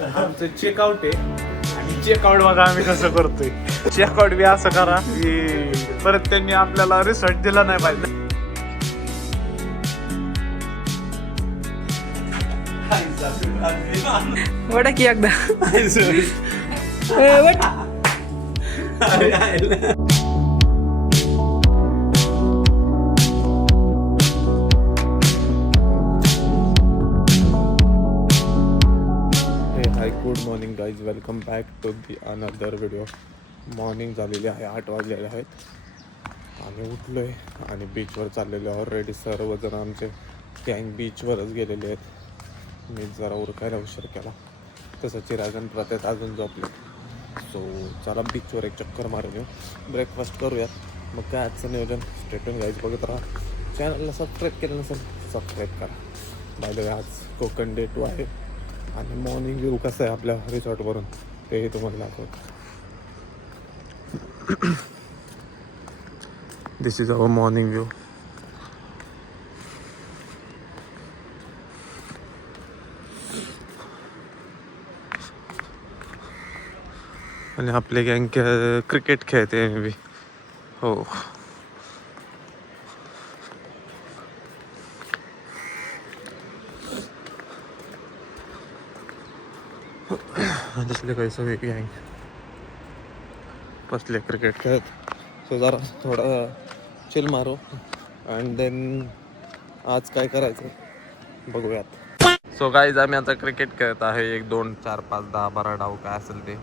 आमचं चेकआउट आहे आणि चेकआउट बघा आम्ही कसं करतोय. चेकआउट बी असं करा की परत त्यांनी आपल्याला रिसॉर्ट दिला नाही पाहिजे. वडा की एकदा hi good morning guys, welcome back to the another video. Morning झालेली आहे, 8 वाजलेले आहेत. आम्ही उठलो आहे आणि बीचवर चाललेलो. ऑलरेडी सर्वजण आमचे गँग बीचवरच गेलेले आहेत. मी जरा उरकायला उशीर केला, तसं चिरागन प्रत्येक अजून झोपले. सो चला बीचवर एक चक्कर मारून येऊ, ब्रेकफास्ट करूयात. मग काय आजचं नियोजन स्टेटून गाईज बघत राहा. चॅनलला सबस्क्राईब केलं नसेल सबस्क्राईब करा. बाय द वे आज कोकण डे 2 आहे आणि मॉर्निंग व्ह्यू कसं आहे आपल्या रिसॉर्टवरून तेही तुम्हाला दाखवतो. दिस इज अवर मॉर्निंग व्ह्यू. आणि आपले गँग क्रिकेट खेळते मी. हो, दिसले काही सगळे गँग बसले क्रिकेट खेळत. सो जरा थोडं चिल मारू अँड देन आज काय करायचं बघूयात. सो गाईज आम्ही आता क्रिकेट खेळत आहे. 1 2 4 5 10 12 डाव काय असेल ते.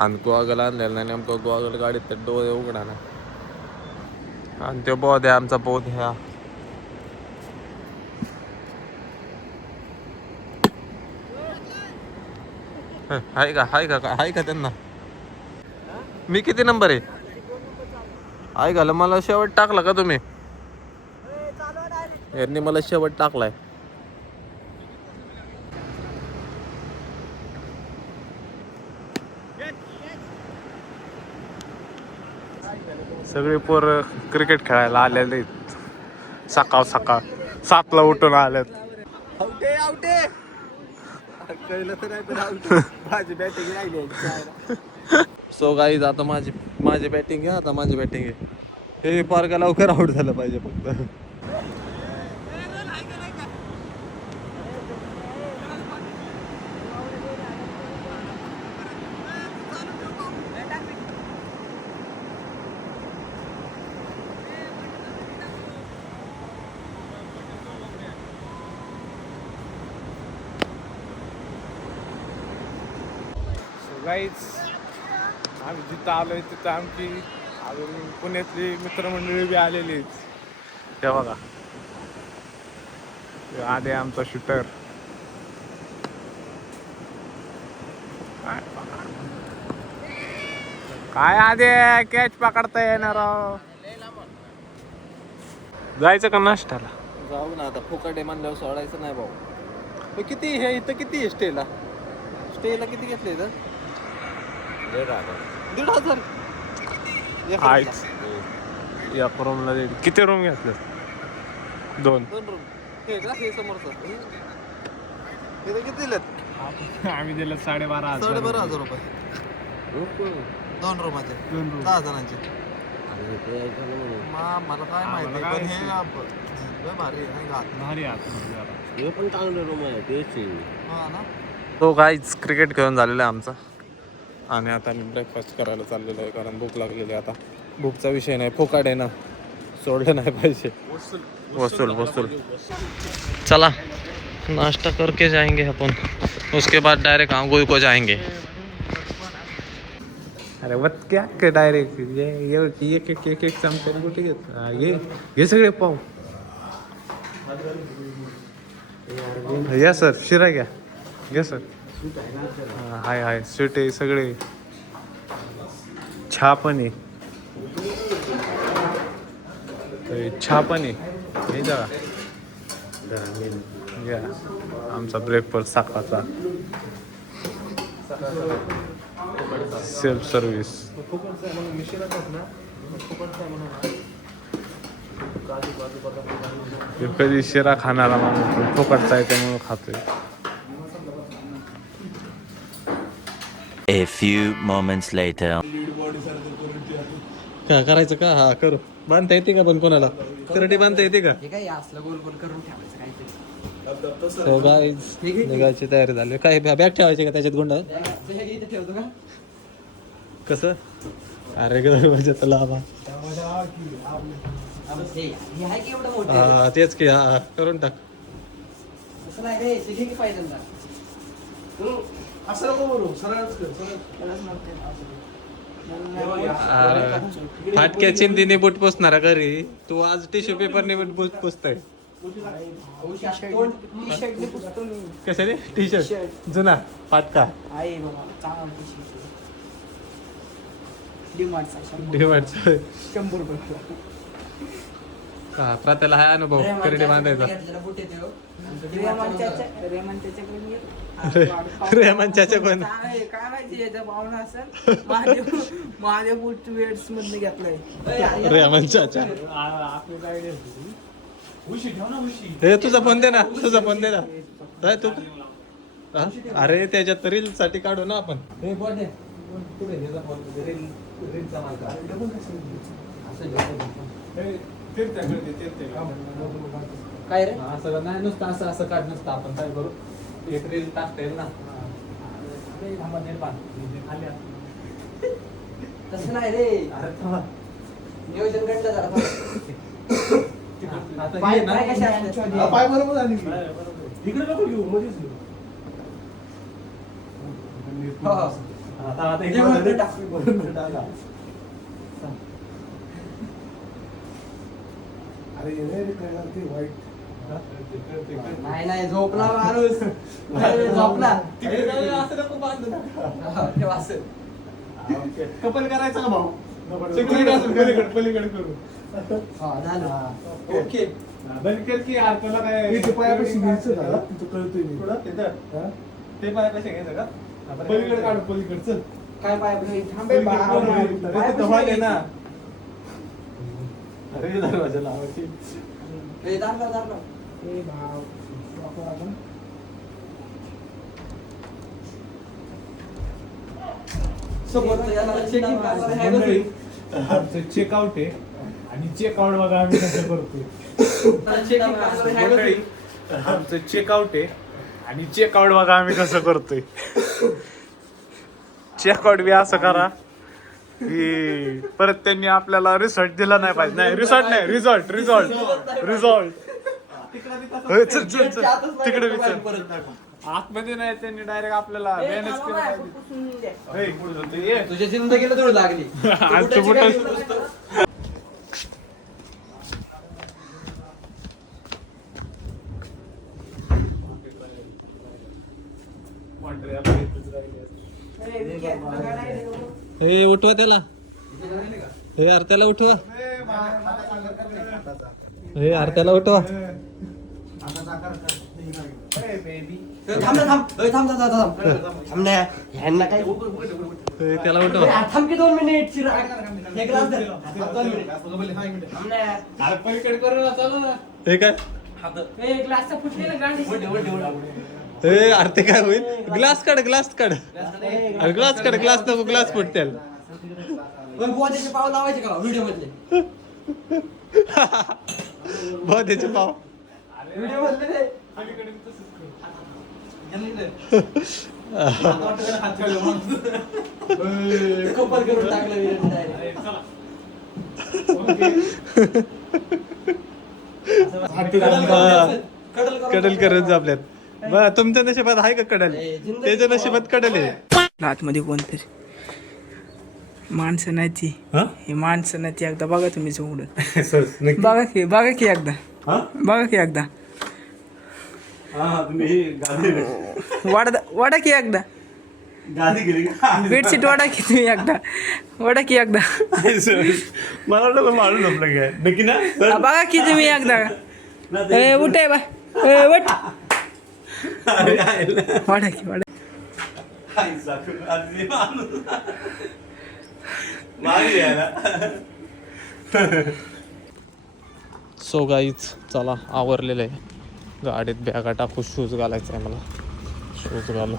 आणि गोगल आणलेला नाही, नेमकं गोगल गाडीत तर डोळे उघडा ना. आणि तो बोध आहे आमचा, बोध ह्या हाय का त्यांना. मी किती नंबर आहे आहे घाला. मला शेवट टाकला का तुम्ही? यांनी मला शेवट टाकलाय. सगळे पोर क्रिकेट खेळायला आलेले सकाळ 7ला उठून आलेत. सो गाईज आता माझी बॅटिंग आहे. आता माझी बॅटिंग आहे. हे पार का लवकर आउट झालं पाहिजे फक्त. गाईज आम्ही जिथं आलोय तिथं आमची अजून पुण्यातली मित्रमंडळी बी आलेली. ते बघा आधी आमचा शूटर. काय आधी कॅच पकडता येणार. जायचं का नाश्त्याला? जाऊ ना आता. फुकट आहे म्हणल्यावर सोडायचं नाही भाऊ. किती हे इथं किती आहे स्टेला किती घेतले इथं? 1,500. या रूमला किती रूम घेतले? 2 रूम. हे का हे समोरचं इथं किती दिलेत? आम्ही दिलं 12,500 रुपये 2 रूमाचे 10 जणांचे. मला काय माहिती, पण हे भारी नाही का? भारी हे पण चांगलं रूम आहे तेच ना. तो गाईज क्रिकेट खेळून झालेला आहे आमचा आणि आता मी ब्रेकफास्ट करायला चाललेलो आहे कारण भूक लागलेली आहे. आता भूकचा विषय नाही, फुकाट आहे ना, सोडलं नाही पाहिजे. वसूल. चला नाश्ता करके जाएंगे अपन, उसके बाद डायरेक्ट आंगोई को जाएंगे. अरे वत क्या के डायरेक्ट ये एक चमचे कुठे घेत. ये सगळे पाव. या सर शिरा घ्या सर. हाय स्वीट आहे सगळे. चहा पण आहे. हे जा घ्या. आमचा ब्रेकफास्ट सकाळचा सेल्फ सर्व्हिस. कधी शिरा खाणारा माणूस फुकटचा आहे त्यामुळे खातोय. A few moments later. का करायचं का? हा करू. बांधता येते का पण कोणाला? करडी बांधता येते का? हे काय असलं गोल गोल करून ठेवायचं काहीतरी. So guys, निघायची तयारी झाली. काय बॅग ठेवायची का त्याच्यात गुंड? इथे ठेवतो का? कसं? अरे गरबाच्या लावा. हे आहे की एवढं मोठं? हा तेच की हा करून टाक. असं नाही रे, ते घे की पहिल्यांदा. असं नको बरोबर सरळच कर सरळ. त्यालाच नव्हते. फाटक्या चिंदीने बूट पुसणारा घरी तू आज टिश्यू पेपरने बूट पुसतोय. टी-शर्टने पुसतो मी. कशाने? टी शर्ट जुना फाटका आहे बाबा, चांगला टी-शर्ट. डिमार्टचा 100 रुपये. हा प्रात्याला हा अनुभव करडी बांधायचा. रेमन त्याच्याकडून गेलो. रेमन चाचा कोण? काय माहिती याचा भावना असेल. महादेव बूट वेट्स मधनं घेतलाय. रेमन चाचा. हे तुझा फोन दे ना, तुझा फोन दे ना. काय तू हा? अरे त्याच्यात रील साठी काढू ना आपण. हे फोन दे. कुठे ह्याचा फोन? रीलचा मार्ग. काय रे? असं नाही नुसतं असं असं काढ नसतं आपण काय करू एक रील टाकता येईल ना. तसं नाही रे, नियोजन घडलं जरा. पाय कशा असतात? पाय बरोबर आली इकडे नको घेऊ मध्येच घेऊ. हे वरनं टाक. नाही नाही झोपला माणूस. झोपला. ठेवा असं. कपल करायचं का भाऊ? पलीकडे करू. हा, झालं. ओके. बंद कर की यार तुला काय इथे पायापाशी घ्यायचं का? तू कळतोय मी. कुठं? ते पायापाशी घ्यायचं का? पलीकडे काढू पलीकडे चल. काय पाय थांबे ना. अरे दरवाजा लावायची. दार. आमचं चेकआउट आहे आणि चेकआउट बघा आम्ही कसं करतोय. आमचं चेकआउट आहे आणि चेकआउट बघा आम्ही कसं करतोय. चेकआउट बी असं करा की परत त्यांनी आपल्याला रिझल्ट दिला नाही पाहिजे. नाही रिझल्ट नाही रिझल्ट चल चल चल तिकडे विचार आतमध्ये नाही त्यांनी डायरेक्ट आपल्याला मॅनेज केलं. तुझ्या जिंदगीला थोडी लागली. हे उठवा त्याला. हे आरत्याला उठवा. हे आरत्याला उठवा. त्याला उठवा. थांब की 2 मिनिट. हे काय? ग्लासचा फुटले ना गाडी. हे आरते काय होईल? ग्लास काढ ग्लास काढ. अरे ग्लास काढ ग्लास नको ग्लास फुटतेल. त्याचे पाव लावायचे का व्हिडिओ मधले? बहुत त्याचे पाव व्हिडिओ मधले कपल करून टाकलं. कडल करत आपल्यात. बरं तुमच्या नशिबात आहे का कडल? त्याच्या नशिबात कडल आहे. आतमध्ये कोणतरी माणसं नाही ती. ही माणसं नाही ती. एकदा बघा तुम्ही उघडून. बघा की एकदा. वाडा की एकदा. बेडशीट वाडा की तुम्ही एकदा. वाडा की एकदा. मला मारून आपलं काय नक्की ना. बघा की तुम्ही एकदा. उठे बा वट. वाडा की वाडा. सो गाईच चला आवरलेलं आहे. गाडीत बॅगा टाकू शूज घालायचं आहे मला. शूज घालू.